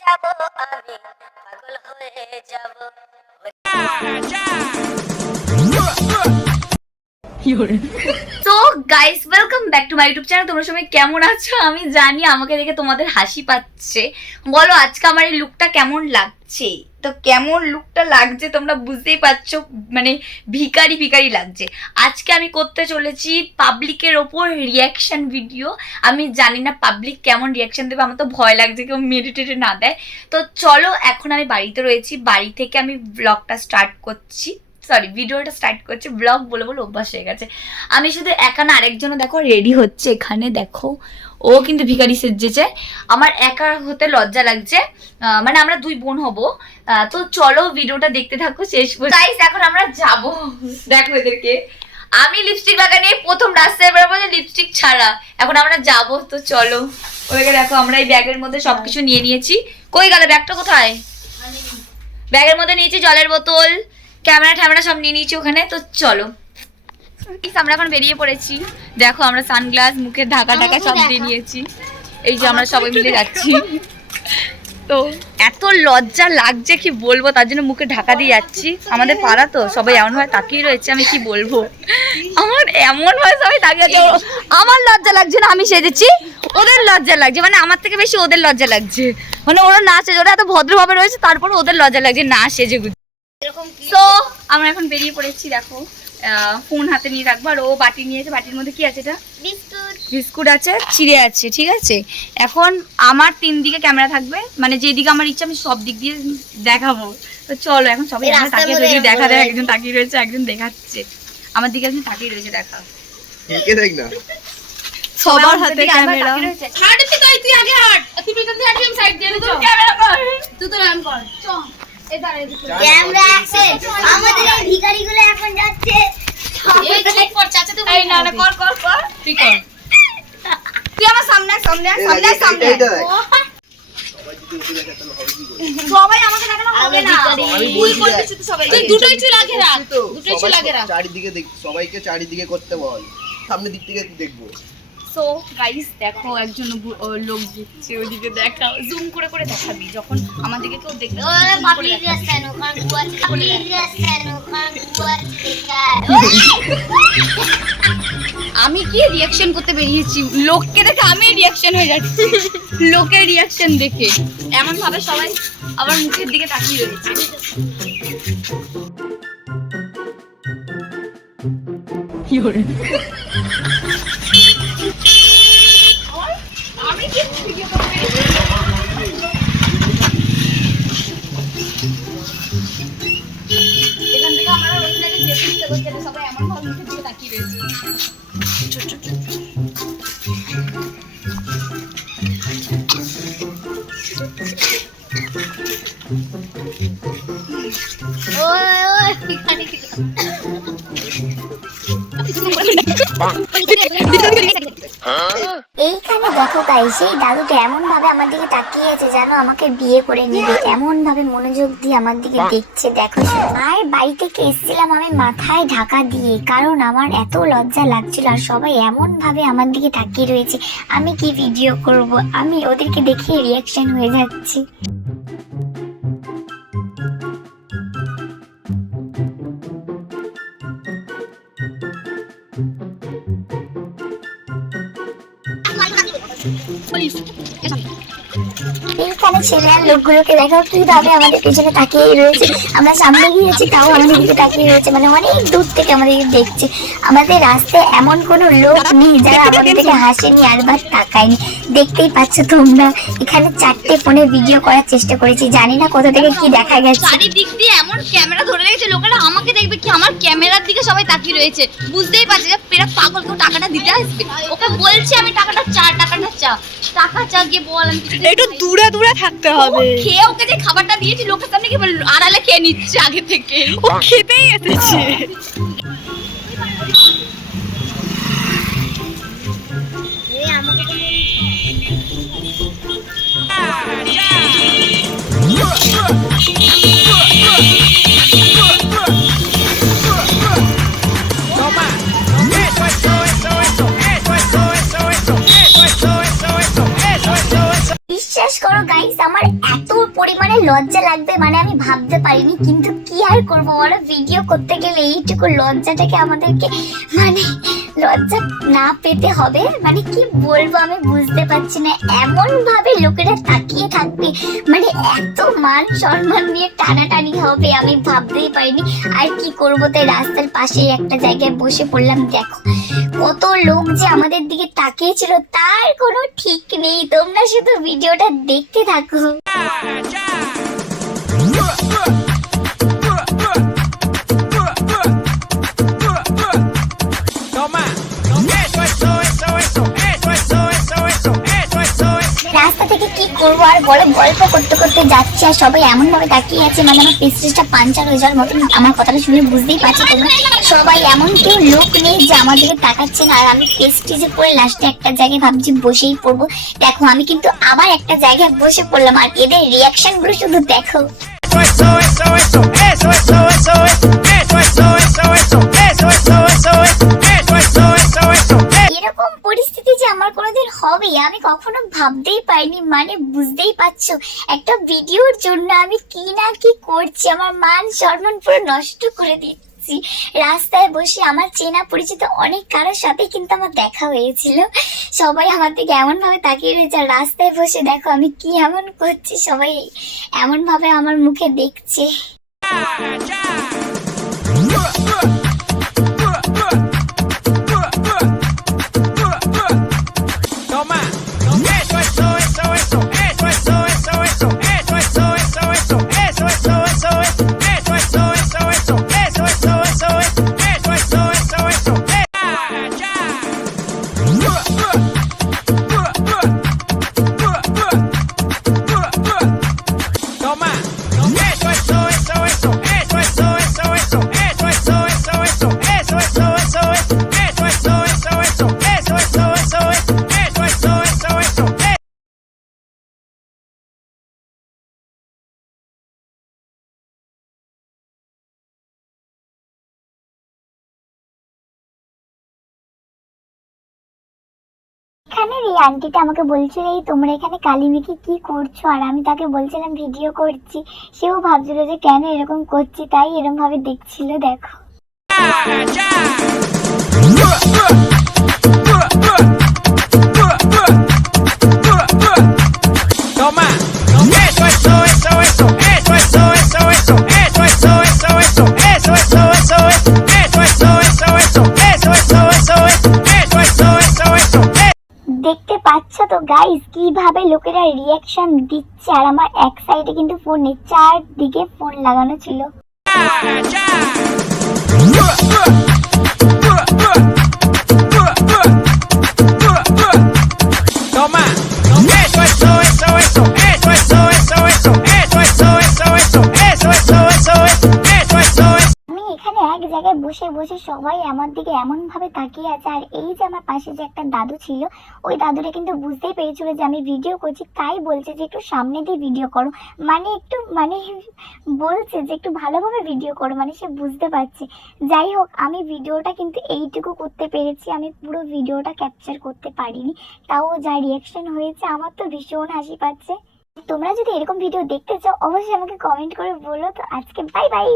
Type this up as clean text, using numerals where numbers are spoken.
যাব আমি পাগল হয়ে যাব। তো guys welcome back to my YouTube channel. তোমরা সবাই কেমন আছো? আমি জানি আমাকে দেখে তোমাদের হাসি পাচ্ছে। বলো আজকে আমার এই লুকটা কেমন লাগছে? তো কেমন লুকটা লাগছে তোমরা বুঝতেই পারছো, মানে ভিখারি ভিখারি লাগছে। আজকে আমি করতে চলেছি পাবলিকের ওপর রিয়াকশন ভিডিও। আমি জানি না পাবলিক কেমন রিয়াকশন দেবে, আমার তো ভয় লাগছে কেউ মেডিটেটে না দেয়। তো চলো, এখন আমি বাড়িতে রয়েছি, বাড়ি থেকে আমি ব্লগটা স্টার্ট করছি, সরি ভিডিওটা স্টার্ট করছি। ব্লগ বলে বলে অভ্যাস হয়ে গেছে। আমি শুধু একা না, আরেকজনও দেখো রেডি হচ্ছে এখানে, দেখো ও কিন্তু ভিখারি সেজেছে। আমার একা হতে লজ্জা লাগছে, মানে আমরা দুই বোন হব। তো চলো ভিডিওটা দেখতে থাকো শেষ পর্যন্ত। গাইস এখন আমরা যাব, দেখো এদেরকে। আমি লিপস্টিক লাগানি প্রথম রাস্তায় বেরোবো লিপস্টিক ছাড়া, এখন আমরা যাব। তো চলো ওইকে দেখো, আমরা এই ব্যাগের মধ্যে সবকিছু নিয়ে নিয়েছি। কই গেল ব্যাগটা? কোথায়? ব্যাগের মধ্যে নিয়েছি জলের বোতল, ক্যামেরা ট্যামেরা সব নিয়ে নিয়েছি ওখানে। তো চলো আমরা এখন বেরিয়ে পড়েছি। দেখো আমরা সানগ্লাস, মুখে ঢাকা ঢাকা সব দিয়ে নিয়েছি। এই যে আমরা সবাই মিলে যাচ্ছি। তো এত লজ্জা লাগছে কি বলবো, তার জন্য মুখে ঢাকা দিয়ে যাচ্ছি। আমাদের পাড়া তো সবাই এমন ভাবে তাকিয়ে রয়েছে, আমি কি বলবো, আমার এমন ভাবে সবাই তাকিয়ে আছে। আমার লজ্জা লাগছে না আমি সেজেছি, ওদের লজ্জা লাগছে, মানে আমার থেকে বেশি ওদের লজ্জা লাগছে। মানে ওরা না সেজে, ওরা এত ভদ্রভাবে রয়েছে, তারপরে ওদের লজ্জা লাগছে না সেজে। তো আমরা এখন বেরিয়ে পড়েছি। দেখো ফোন হাতে নিয়ে রাখবো, আর ও বাটি নিয়েছে। বাটির মধ্যে কি আছে? এটা বিস্কুট আছে, চিড়ে আছে, ঠিক আছে। এখন আমার 3 দিকে ক্যামেরা থাকবে, মানে যেদিকে আমার ইচ্ছা আমি সব দিক দিয়ে দেখাবো। তো চলো এখন সবাই তাকিয়ে রয়েছে, দেখা দেখ, একজন তাকিয়ে রয়েছে, একজন দেখাচ্ছে আমার দিকে, একজন তাকিয়ে রয়েছে, দেখা সবার হাতে ক্যামেরা। হাট তুই আগে হাট, তুই পিছন দিয়ে হাঁটি, আমি সাইড দিয়ে দেব। ক্যামেরা কর, তুই তো রান কর, চল। Camera action. আমাদের এই ভিখারিগুলো এখন যাচ্ছে। এই ঠিক কর চাচা, তুই এই না না কর কর কর, তুই কর। তুই আমার সামনে সামনে সামনে সামনে। সবাই আমাকে দেখানো হবে না, তুই করছিস তো সবাই। তুই দুটোই চুল আগে রাখ, দুটোই চুল আগে রাখ। চারিদিকে দেখ, সবাইকে চারিদিকে করতে বল, সামনের দিক থেকে দেখবো। সো গাইস দেখো একজন লোক দিচ্ছে ওইদিকে, দেখাও জুম করে করে দেখাবি যখন আমার দিকে কেউ দেখবে। আমি কি রিয়াকশন করতে বেরিয়েছি, লোককে দেখে আমি রিয়াকশন হয়ে যাচ্ছি, লোকের রিয়াকশন দেখে এমন ভাবে সবাই আবার মুখের দিকে তাকিয়ে রয়েছে। কি করে আমি কি ভিডিও করতে এখান থেকে আমরা ওইখানে যেতে ইচ্ছে করছে না, সবাই এমন ভাবে মুখের দিকে তাকিয়ে রয়েছে। এইখানে দেখো গাইস, এই দাদুটা এমন ভাবে আমার দিকে তাকিয়ে আছে জানো আমাকে বিয়ে করে নেবে, এমন ভাবে মনোযোগ দিয়ে আমার দিকে দেখছে। দেখো আর বাড়ি থেকে এসেছিলাম আমি মাথায় ঢাকা দিয়ে, কারণ আমার এত লজ্জা লাগছিল, আর সবাই এমন ভাবে আমার দিকে তাকিয়ে রয়েছে। আমি কি ভিডিও করব, আমি ওদেরকে দেখে রিয়াকশন হয়ে যাচ্ছি। এইখানে ছেলে আর লোকগুলোকে দেখো কিভাবে আমাদের পেছনে তাকিয়ে রয়েছে। আমরা সামনে গিয়েছি তাও আমাদের দিকে তাকিয়ে রয়েছে, মানে অনেক দূর থেকে আমাদের দেখছে। আমাদের রাস্তায় এমন কোনো লোক নেই যারা আমাদের দিকে হাসেনি আর বা তাকায়নি। দেখতেই পাচ্ছ তোমরা, এখানে 4টে ফোনে ভিডিও করার চেষ্টা করেছি, জানি না কোথা থেকে কি দেখা গেছে। চারিদিক দিয়ে এমন ক্যামেরা ধরে রেখেছে, লোকেরা আমাকে দেখবে কি, আমার ক্যামেরার দিকে সবাই তাকিয়ে রয়েছে। বুঝতেই পারছে যে পেরা পাগল, কেউ টাকাটা দিতে আসবে। ওকে বলছি আমি টাকাটা চা, টাকাটা চা, টাকা চা গিয়ে বল। আমি একটু দূরে দূরে থাকতে হবে। খেয়ে ওকে যে খাবারটা দিয়েছি লোকের সামনে কি আড়ালে খেয়ে নিচ্ছে আগে থেকে, ও খেতেই এসেছে। বিশ্বাস করো গাইস, আমার এত পরিমাণে লজ্জা লাগবে মানে আমি ভাবতে পারিনি, কিন্তু কি আর করবো বলো, ভিডিও করতে গেলে এইটুকু লজ্জাটাকে আমাদেরকে মানে লজ্জা না পেতে হবে, মানে কি বলবো আমি বুঝতে পারছি না। এমন ভাবে লোকেরা তাকিয়ে থাকবে, মানে এত মান সম্মান নিয়ে টানাটানি হবে আমি ভাবতেই পারিনি। আর কি করবো, তাই রাস্তার পাশে একটা জায়গায় বসে পড়লাম। দেখো কত লোক যে আমাদের দিকে তাকিয়েছিল তার কোনো ঠিক নেই, তোমরা শুধু ভিডিওটা দেখতে থাকো। রাস্তা থেকে কি করবো আর বলো, গল্প করতে করতে যাচ্ছি আর সবাই এমন ভাবে তাকিয়ে আছে, মানে আমার প্রেস্টিজটা পাঞ্চার হয়ে যাওয়ার মতন। আমার কথাটা শুনে বুঝতেই পারছি তোমরা, সবাই এমন কেউ লোক নেই যে আমার দিকে তাকাচ্ছে না। আর আমি প্রেস্টিজে পড়ে লাস্টে একটা জায়গায় ভাবছি বসেই পড়বো। দেখো আমি কিন্তু আবার একটা জায়গায় বসে পড়লাম, আর এদের রিয়াকশন গুলো শুধু দেখো। এরকম পরিস্থিতি যে আমার কোনোদিন হবে আমি কখনো ভাবতেই পারিনি, মানে বুঝতেই পারছো একটা ভিডিওর জন্য আমি কি না কি করছি, আমার মান সম্মান পুরো নষ্ট করে দিচ্ছি। রাস্তায় বসে আমার চেনা পরিচিত অনেক কারোর সাথে কিন্তু আমার দেখা হয়েছিল, সবাই আমার দিকে এমন ভাবে তাকিয়ে রয়েছে। আর রাস্তায় বসে দেখো আমি কি এমন করছি, সবাই এমন ভাবে আমার মুখে দেখছে। এখানে এই আন্টিটা আমাকে বলছিল এই তোমরা এখানে কালী মেয়েকে কি করছো, আর আমি তাকে বলছিলাম ভিডিও করছি। সেও ভাবছিল যে কেন এরকম করছি, তাই এরকম ভাবে দেখছিল। দেখো দেখতে পাচ্ছ তো গাইস কিভাবে লোকেরা রিয়াকশন দিচ্ছে, আর আমার এক সাইডে কিন্তু ফোন নেই, চারদিকে ফোন লাগানো ছিল। আমি এখানে এক জায়গায় বসে বসে সবাই আমার দিকে এমন ভাবে তাকিয়ে আছে। আর এই যে আমার পাশে যে একটা দাদু ছিল, ওই দাদুটা কিন্তু বুঝতেই পেরেছিল যে আমি ভিডিও করছি, তাই বলছে যে একটু সামনে দিয়ে ভিডিও করো, মানে একটু মানে বলছে যে একটু ভালোভাবে ভিডিও করো, মানে সে বুঝতে পারছে। যাই হোক আমি ভিডিওটা কিন্তু এইটুকু করতে পেরেছি, আমি পুরো ভিডিওটা ক্যাপচার করতে পারিনি, তাও যা রিয়াকশন হয়েছে আমার তো ভীষণ হাসি পাচ্ছে। তোমরা যদি এরকম ভিডিও দেখতে চাও অবশ্যই আমাকে কমেন্ট করে বলো। তো আজকে বাই বাই।